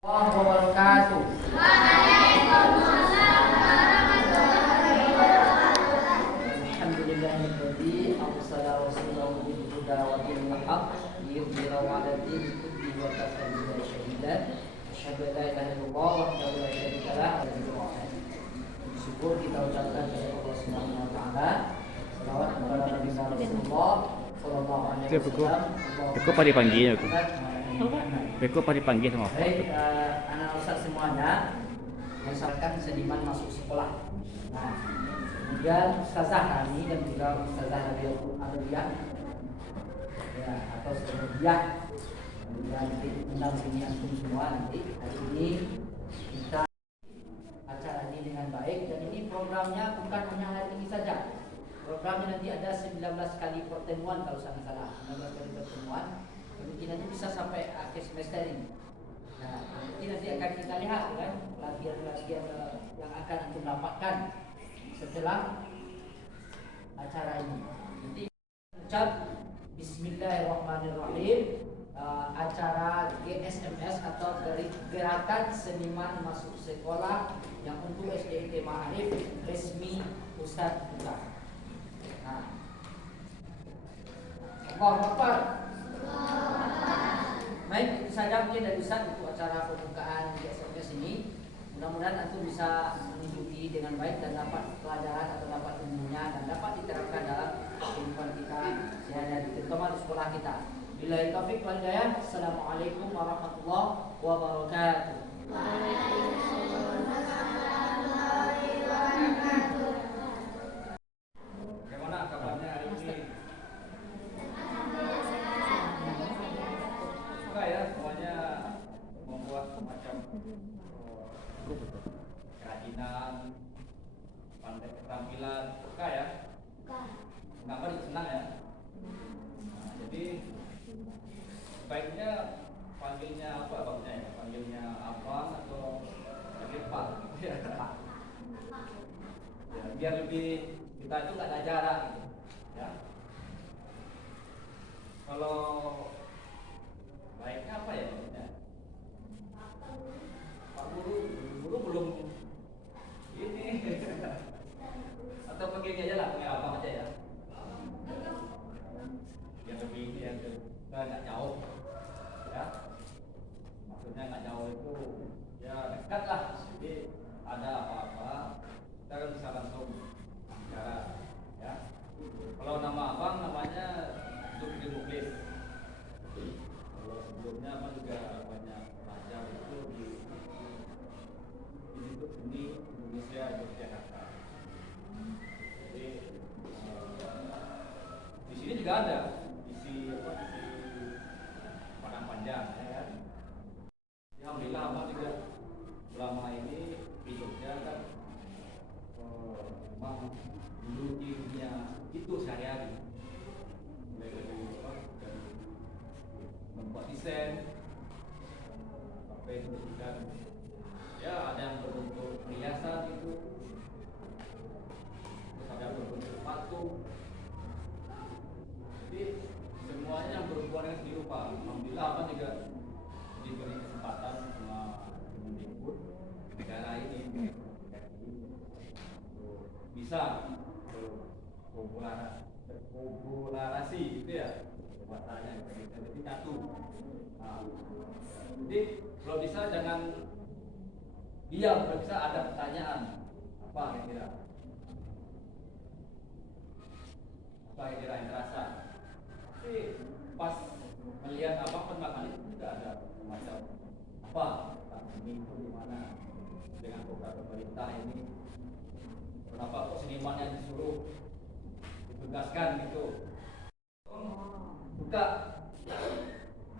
wabarakatuh. Alhamdulillahilladzi arsala rasulahu bil huda wa dinil haqq liyudhhirahu 'ala dini kullihi wa kafa billahi shahidan. Asyhadu an la ilaha illallah wahdahu la syarika lahu. Syukur kita ucapkan kepada Allah Subhanahu wa taala. Selawat kepada Nabi Rasulullah sallallahu alaihi wasallam. Beko apa dipanggil aku? Beko apa dipanggil sama aku? Baik, anak ustaz semuanya, misalkan seniman masuk sekolah. Nah, kemudian Ustazah kami dan juga Ustazah Arabiyah ya, atau Ustazah kemudian nanti undang sini antum semua nanti. Hari ini kita acara ini dengan baik, dan ini programnya bukan hanya hari ini saja. Programnya nanti ada 19 kali pertemuan kalau saya salah, 19 kali pertemuan. Mungkin nanti bisa sampai akhir semester ini. Nah, nanti akan kita lihat kan latihan-latihan yang akan antum dapatkan setelah acara ini. Nanti ucap Bismillahirrahmanirrahim. Acara GSMS atau Gerakan Seniman Masuk Sekolah yang untuk SDIT Ma'arif resmi Ustadz buka. Nah, Allahu Akbar. Baik, itu saja mungkin dari Ustadz untuk acara pembukaan GSMS ini. Mudah-mudahan antum bisa mengikuti dengan baik dan dapat pelajaran atau dapat ilmunya dan dapat diterapkan dalam kehidupan kita sehari-hari, terutama di sekolah kita. Billahi taufiq wal hidayah. Assalamualaikum warahmatullahi wabarakatuh. Bagaimana kabarnya hari ini? Suka ya semuanya membuat semacam kerajinan, pandai keterampilan, suka ya? Kenapa senang ya? Nah, jadi baiknya panggilnya apa bagusnya ya? Panggilnya abang atau panggil pak? Ya, biar lebih kita itu nggak ada jarak gitu. Ya. Kalau baiknya apa ya? Pak guru, guru belum ini atau panggilnya aja lah, panggil abang aja ya. Yang lebih ini yang nggak jauh, ya. Maksudnya nggak jauh itu ya dekat lah. Jadi ada apa-apa kita kan bisa langsung bicara, ya. Kalau nama abang namanya Zubir Muklis. Kalau sebelumnya abang juga banyak belajar itu di Institut Seni Indonesia Yogyakarta. Jadi di sini juga ada isi Padang Panjang, ya kan? Ya, alhamdulillah abang juga selama ini di Jogja kan memang menduduki dunia itu sehari-hari. Mulai dari membuat desain sampai menunjukkan ya ada yang berbentuk perhiasan itu, terus ada yang berbentuk patung. Jadi semuanya yang berhubungan dengan seni rupa. Alhamdulillah abang juga diberi kesempatan sama Kemendikbud negara ini bisa berkolaborasi gitu ya bahasanya, jadi satu. Nah, jadi kalau bisa jangan diam, kalau bisa ada pertanyaan apa kira-kira yang terasa. Tapi pas melihat apa penmakan itu juga ada macam apa ini itu gimana dengan program pemerintah ini, kenapa kok seniman yang disuruh ditugaskan gitu, buka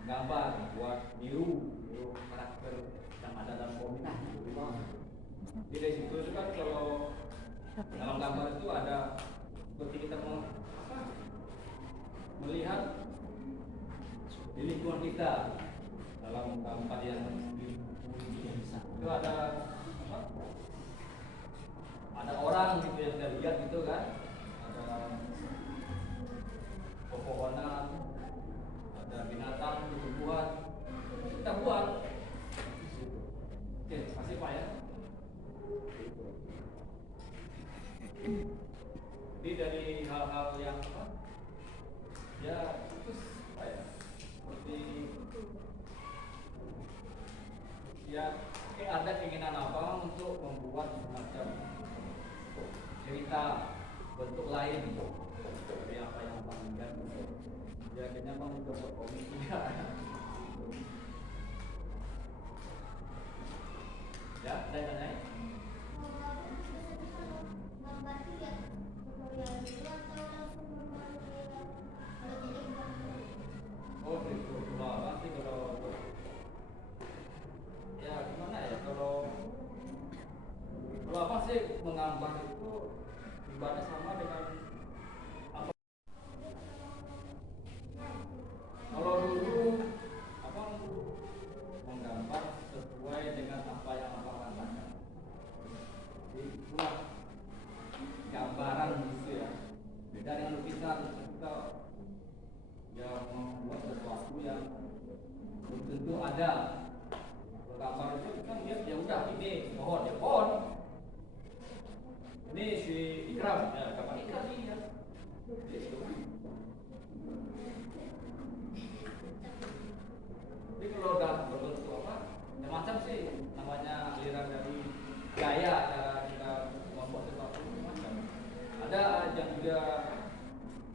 gambar buat niru karakter yang ada dalam komik. Jadi dari situ kan kalau dalam gambar itu ada seperti kita melihat di lingkungan kita dalam tempat yang itu ada orang gitu yang kita lihat gitu kan, ada pepohonan, ada binatang, tumbuhan, kita buat Jadi dari hal-hal yang apa? Ya terus apa ya? Seperti ya kayak ada keinginan apa untuk membuat semacam cerita bentuk lain dari apa yang abang lihat. Ya akhirnya abang udah buat komik juga. Ya, tanya-tanya. Oh gitu. Kalau abang sih kalau ya gimana ya kalau abang sih menggambar itu ibaratnya sama dengan apa? Kalau dulu abang menggambar sesuai dengan apa yang abang rasakan. Jadi itulah gambaran gitu ya. Beda dengan lukisan, kita ya membuat sesuatu yang belum tentu ada. Kalau gambar itu kan dia ya udah ini pohon ya pohon. Ini si Ikram ya kapan Ikram ini ya. Jadi kalau udah berbentuk apa, ya macam sih namanya aliran dari gaya cara kita membuat sesuatu macam. Ada yang juga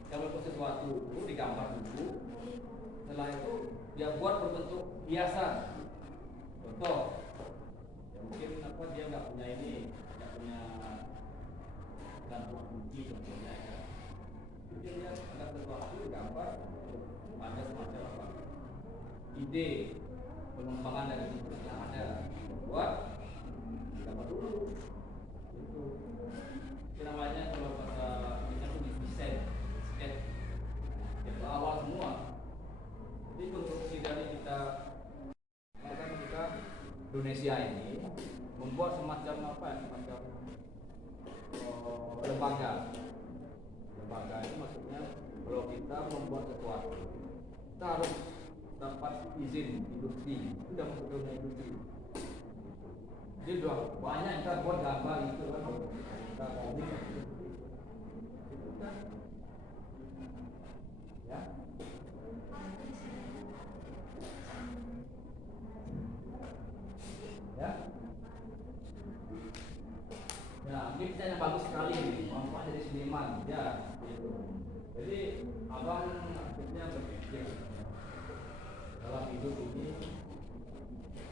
yang membuat sesuatu dulu digambar dulu, setelah itu dia buat berbentuk hiasan. Contoh, ya mungkin apa dia nggak punya ini, nggak punya gantungan kunci contohnya ya. Jadi dia ada sesuatu digambar, ada semacam apa? Ide pengembangan dari itu yang ada buat gambar dulu itu namanya kalau bahasa Indonesia itu desain sketch itu awal semua. Jadi konstruksi dari kita Indonesia ini membuat semacam apa ya, semacam lembaga itu maksudnya kalau kita membuat sesuatu kita harus dapat izin industri, itu sudah masuk dunia industri. Jadi sudah banyak kita buat gambar itu kan, kita komik itu kan, ya. Ya. Nah, ini kita yang bagus sekali nih, manfaat dari seniman, ya. Gitu. Jadi abang akhirnya berpikir dalam hidup ini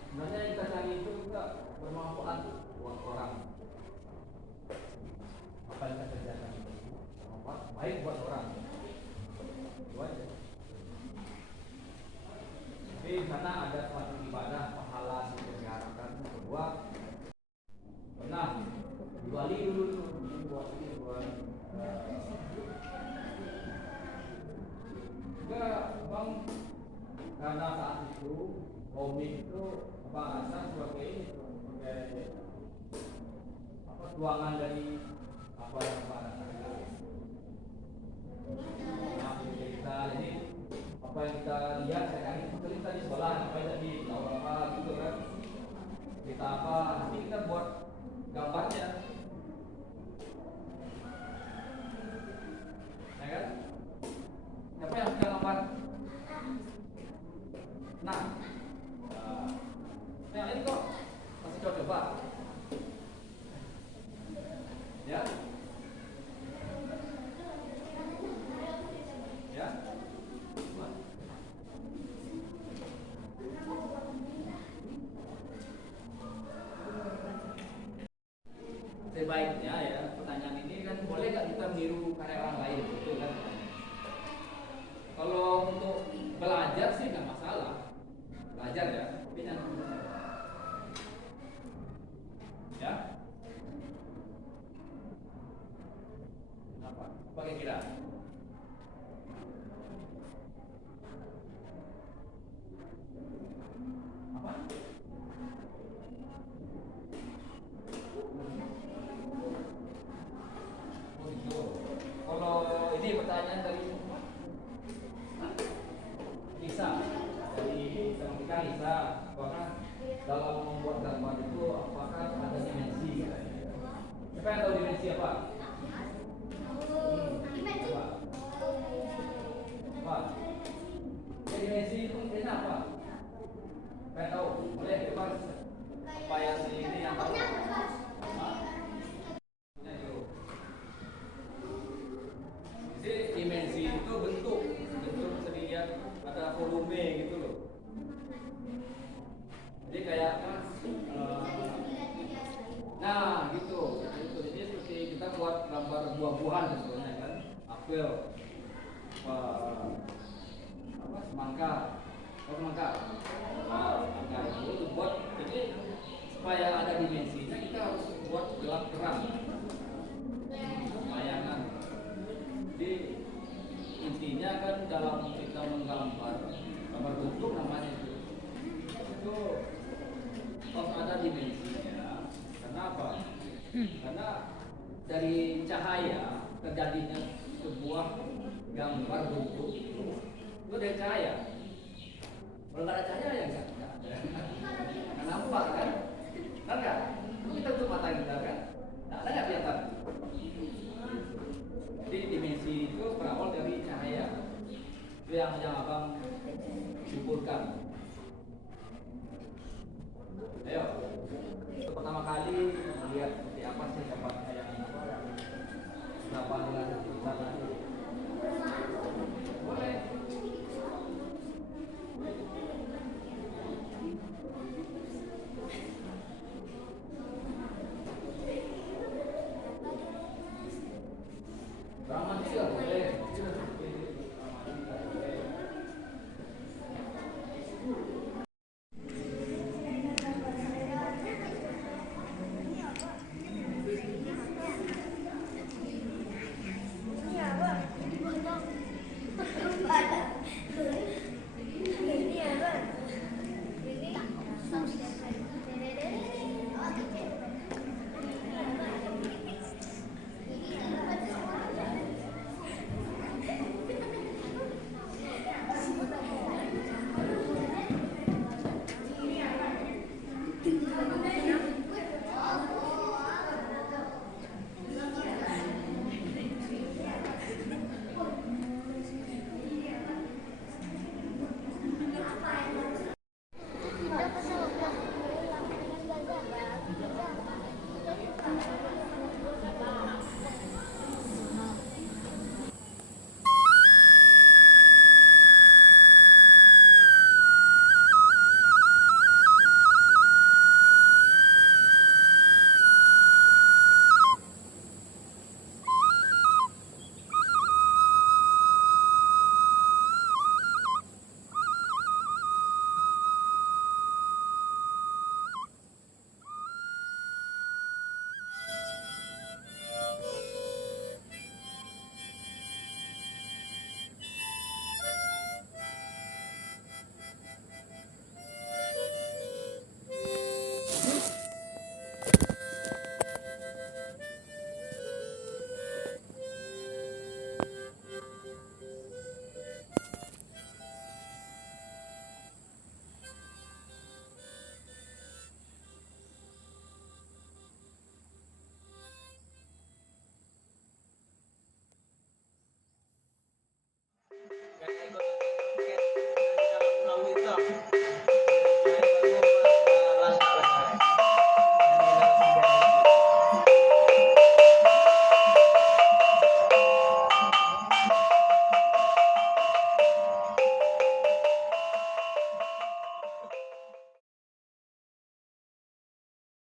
sebenarnya yang kita cari itu juga bermanfaat buat orang. Apa yang kita kerjakan itu bermanfaat baik buat orang. Itu aja. Jadi di sana ada suatu ibadah pahala yang diharapkan. Kedua, pernah di Bali dulu buat juga bang. Karena saat itu komik itu abang rasa sebagai ini sebagai apa tuangan dari apa yang abang rasakan. Nah, kita ini apa yang kita lihat sekarang itu kita di sekolah apa yang tadi apa gitu kan kita apa nanti kita buat gambarnya ya kan siapa yang punya gambar. Nah, yang lain kok masih coba ya ya sebaiknya ya pertanyaan ini kan boleh nggak kita meniru karya orang lain gitu kan. Kalau untuk belajar sih nggak masalah, belajar ya, tapi nanti ya apa kira-kira apa pohon misalnya kan, apel, semangka, semangka. Nah, semangka itu buat jadi supaya ada dimensinya kita harus buat gelap terang, bayangan. Jadi intinya kan dalam kita menggambar, gambar bentuk namanya itu harus ada dimensinya. Kenapa? Karena dari cahaya terjadinya sebuah gambar bentuk itu dari cahaya. Kalau nggak ada cahaya ya nggak ada. Nggak nampak kan? Kan nggak? Kita tutup mata kita kan? Nggak ada nggak kelihatan. Jadi dimensi itu berawal dari cahaya. Itu yang abang simpulkan. Ayo, pertama kali melihat seperti apa sih gambar yang berapa dengan